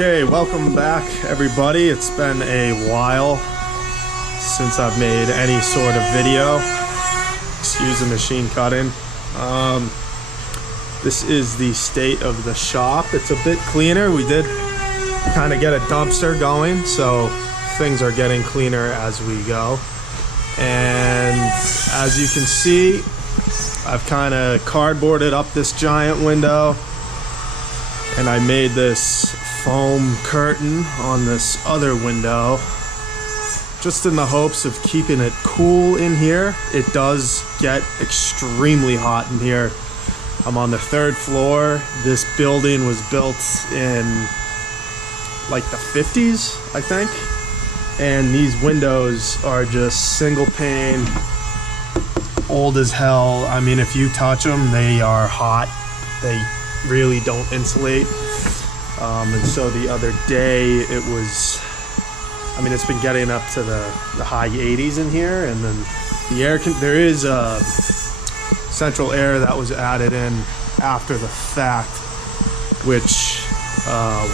Okay, welcome back everybody. It's been a while since I've made any sort of video. Excuse the machine cutting. This is the state of the shop. It's a bit cleaner. We did kind of get a dumpster going, so things are getting cleaner as we go. And as you can see, I've kind of cardboarded up this giant window, and I made this foam curtain on this other window just in the hopes of keeping it cool in here. It does get extremely hot in here. I'm on the third floor. This building was built in like the 50s, I think, and these windows are just single pane, old as hell. I mean, if you touch them, they are hot. They really don't insulate. And so the other day it was, I mean, it's been getting up to the high 80s in here, and then the air there is central air that was added in after the fact, which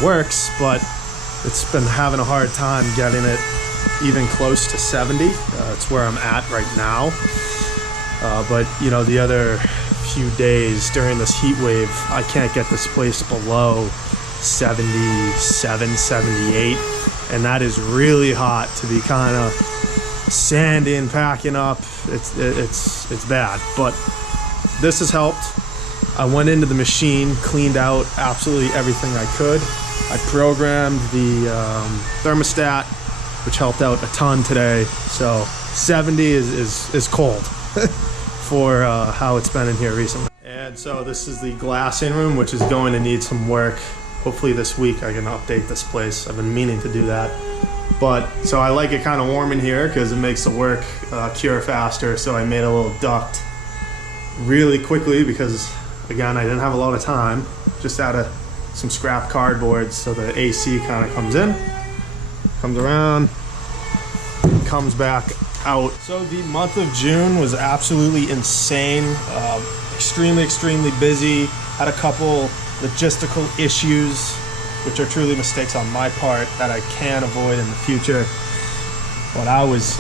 works, but it's been having a hard time getting it even close to 70. It's where I'm at right now. But you know, the other few days during this heat wave, I can't get this place below 77, 78, and that is really hot to be kind of sanding, packing up. It's bad, but this has helped. I went into the machine, cleaned out absolutely everything I could. I programmed the thermostat, which helped out a ton today. So 70 is cold for how it's been in here recently. And so this is the glassing room, which is going to need some work. Hopefully this week I can update this place. I've been meaning to do that. But so I like it kind of warm in here because it makes the work cure faster. So I made a little duct really quickly because, again, I didn't have a lot of time. Just out of some scrap cardboard, so the AC kind of comes in, comes around, comes back out. So the month of June was absolutely insane. Extremely busy. Had a couple logistical issues, which are truly mistakes on my part that I can avoid in the future. But I was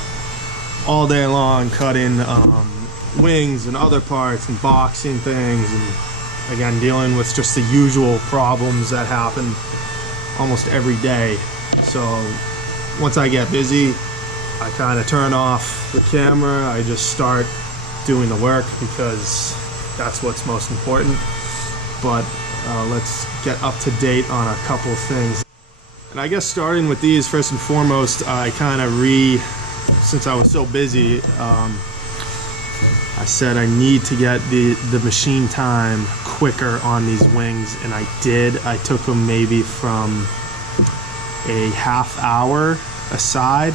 all day long cutting wings and other parts and boxing things, and again dealing with just the usual problems that happen almost every day. So once I get busy, I kind of turn off the camera. I just start doing the work because that's what's most important. But let's get up to date on a couple of things. And I guess starting with these, first and foremost, I kind of since I was so busy, I said I need to get the machine time quicker on these wings, and I did. I took them maybe from a half hour aside.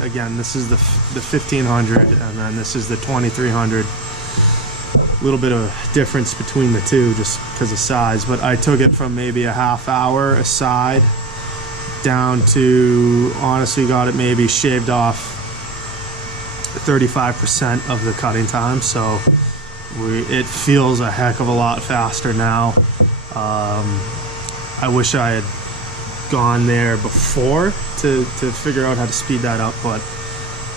Again, this is the 1500, and then this is the 2300. A little bit of difference between the two just because of size, but I took it from maybe a half hour aside down to, honestly, got it maybe shaved off 35% of the cutting time. So it feels a heck of a lot faster now. I wish I had gone there before to figure out how to speed that up, but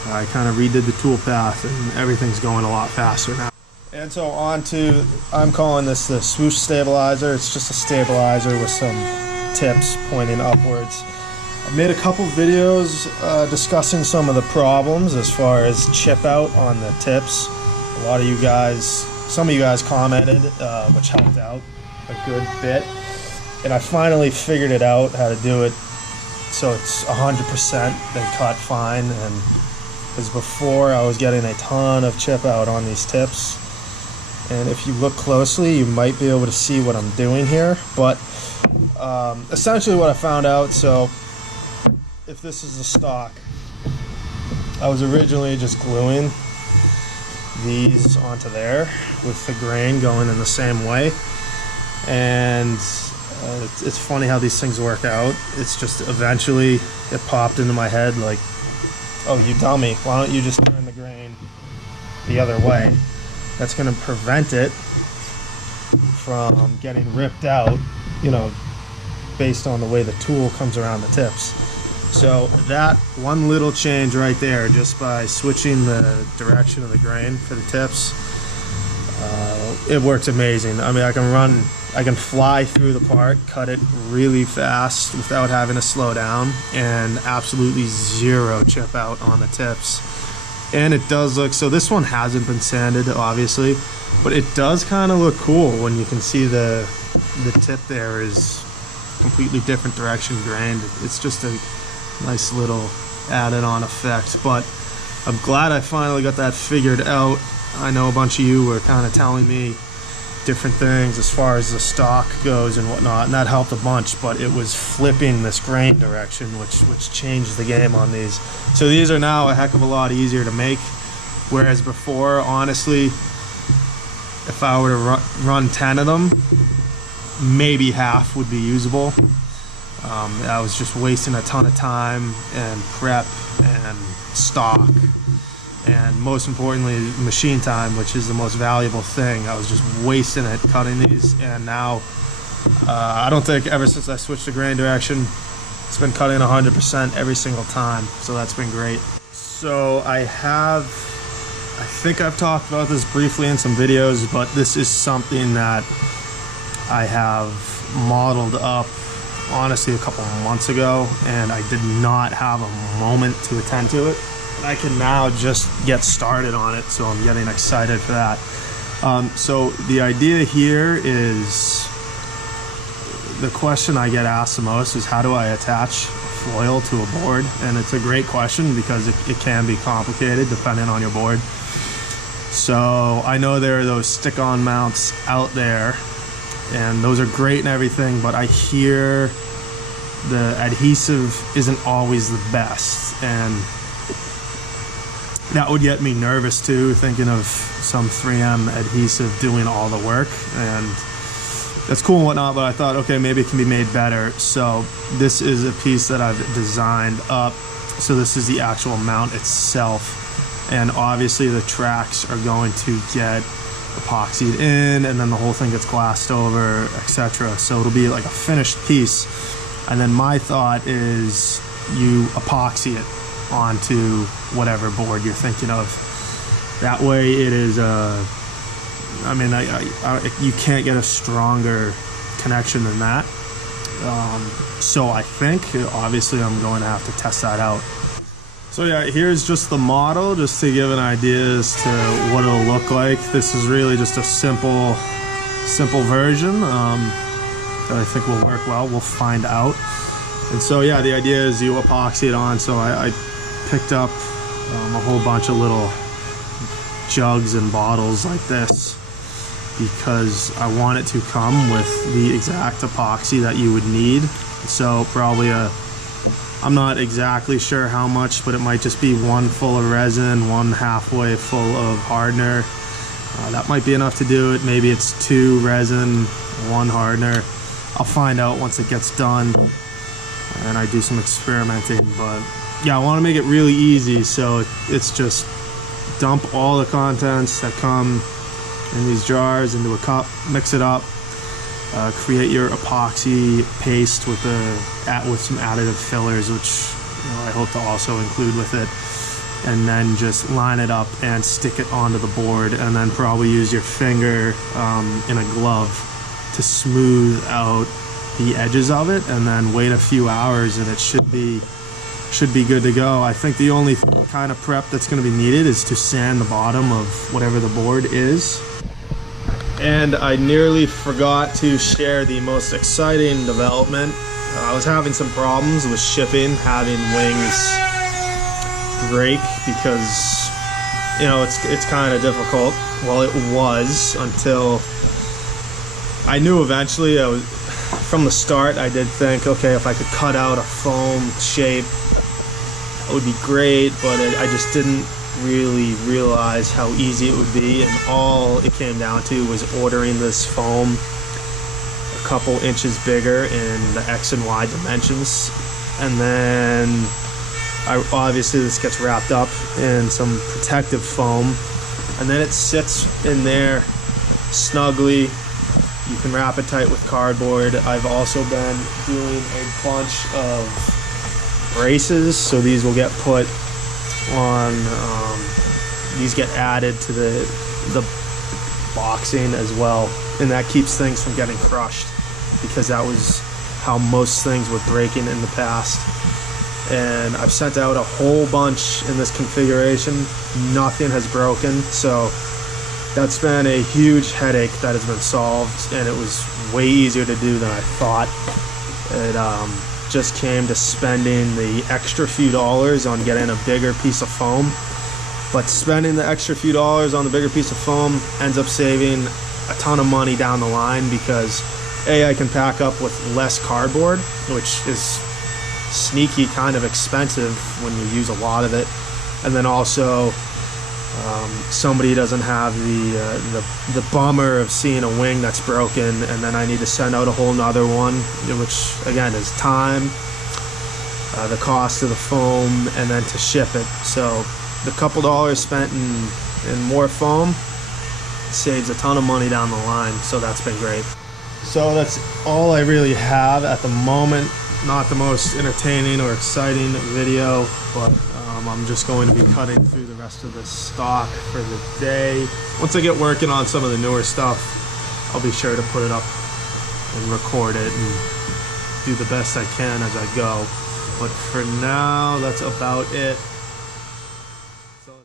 I kind of redid the toolpath and everything's going a lot faster now. And so on to, I'm calling this the swoosh stabilizer. It's just a stabilizer with some tips pointing upwards. I made a couple videos discussing some of the problems as far as chip out on the tips. A lot of you guys, some of you guys commented, which helped out a good bit. And I finally figured it out how to do it so it's 100%, they cut fine. And because before I was getting a ton of chip out on these tips. And if you look closely, you might be able to see what I'm doing here. But essentially what I found out, so if this is the stock, I was originally just gluing these onto there with the grain going in the same way. And it's funny how these things work out. It's just eventually it popped into my head like, oh, you dummy, why don't you just turn the grain the other way? That's going to prevent it from getting ripped out, you know, based on the way the tool comes around the tips. So that one little change right there, just by switching the direction of the grain for the tips, it works amazing. I mean, I can fly through the part, cut it really fast without having to slow down, and absolutely zero chip out on the tips. And it does look, so this one hasn't been sanded obviously, but it does kind of look cool when you can see the tip there is completely different direction grained. It's just a nice little added on effect, but I'm glad I finally got that figured out. I know a bunch of you were kind of telling me different things as far as the stock goes and whatnot, and that helped a bunch, but it was flipping this grain direction which changed the game on these. So these are now a heck of a lot easier to make, whereas before, honestly, if I were to run 10 of them, maybe half would be usable. I was just wasting a ton of time and prep and stock, and most importantly machine time, which is the most valuable thing. I was just wasting it cutting these, and now I don't think ever since I switched to grain direction, it's been cutting 100% every single time, so that's been great. So I think I've talked about this briefly in some videos, but this is something that I have modeled up honestly a couple months ago, and I did not have a moment to attend to it. I can now just get started on it, so I'm getting excited for that. So the idea here is, the question I get asked the most is, how do I attach foil to a board? And it's a great question because it can be complicated depending on your board. So I know there are those stick-on mounts out there, and those are great and everything, but I hear the adhesive isn't always the best, and that would get me nervous too, thinking of some 3M adhesive doing all the work. And that's cool and whatnot, but I thought, okay, maybe it can be made better. So this is a piece that I've designed up. So this is the actual mount itself, and obviously the tracks are going to get epoxied in, and then the whole thing gets glassed over, etc. So it'll be like a finished piece, and then my thought is you epoxy it onto whatever board you're thinking of. That way it is I mean, you can't get a stronger connection than that. So I think obviously I'm going to have to test that out. So yeah, here's just the model, just to give an idea as to what it'll look like. This is really just a simple version that I think will work well. We'll find out. And so yeah, the idea is you epoxy it on. So I picked up a whole bunch of little jugs and bottles like this, because I want it to come with the exact epoxy that you would need. So probably I'm not exactly sure how much, but it might just be one full of resin, one halfway full of hardener. That might be enough to do it. Maybe it's 2 resin, 1 hardener. I'll find out once it gets done and I do some experimenting. But yeah, I want to make it really easy, so it's just dump all the contents that come in these jars into a cup, mix it up, create your epoxy paste with some additive fillers, which I hope to also include with it, and then just line it up and stick it onto the board, and then probably use your finger in a glove to smooth out the edges of it, and then wait a few hours and it should be good to go. I think the only kind of prep that's going to be needed is to sand the bottom of whatever the board is. And I nearly forgot to share the most exciting development. I was having some problems with shipping, having wings break, because it's kind of difficult. Well, it was, until I knew eventually. From the start I did think, okay, if I could cut out a foam shape, that would be great, but I just didn't really realize how easy it would be, and all it came down to was ordering this foam a couple inches bigger in the X and Y dimensions, and then obviously this gets wrapped up in some protective foam, and then it sits in there snugly You can wrap it tight with cardboard. I've also been doing a bunch of braces, so these will get put on, these get added to the boxing as well, and that keeps things from getting crushed, because that was how most things were breaking in the past. And I've sent out a whole bunch in this configuration. Nothing has broken, so that's been a huge headache that has been solved, and it was way easier to do than I thought. It just came to spending the extra few dollars on getting a bigger piece of foam. But spending the extra few dollars on the bigger piece of foam ends up saving a ton of money down the line, because A, I can pack up with less cardboard, which is sneaky kind of expensive when you use a lot of it. And then also, somebody doesn't have the bummer of seeing a wing that's broken, and then I need to send out a whole nother one, which again is time, the cost of the foam, and then to ship it. So the couple dollars spent in more foam saves a ton of money down the line, so that's been great. So that's all I really have at the moment. Not the most entertaining or exciting video, but I'm just going to be cutting through the rest of this stock for the day. Once I get working on some of the newer stuff, I'll be sure to put it up and record it and do the best I can as I go. But for now, that's about it.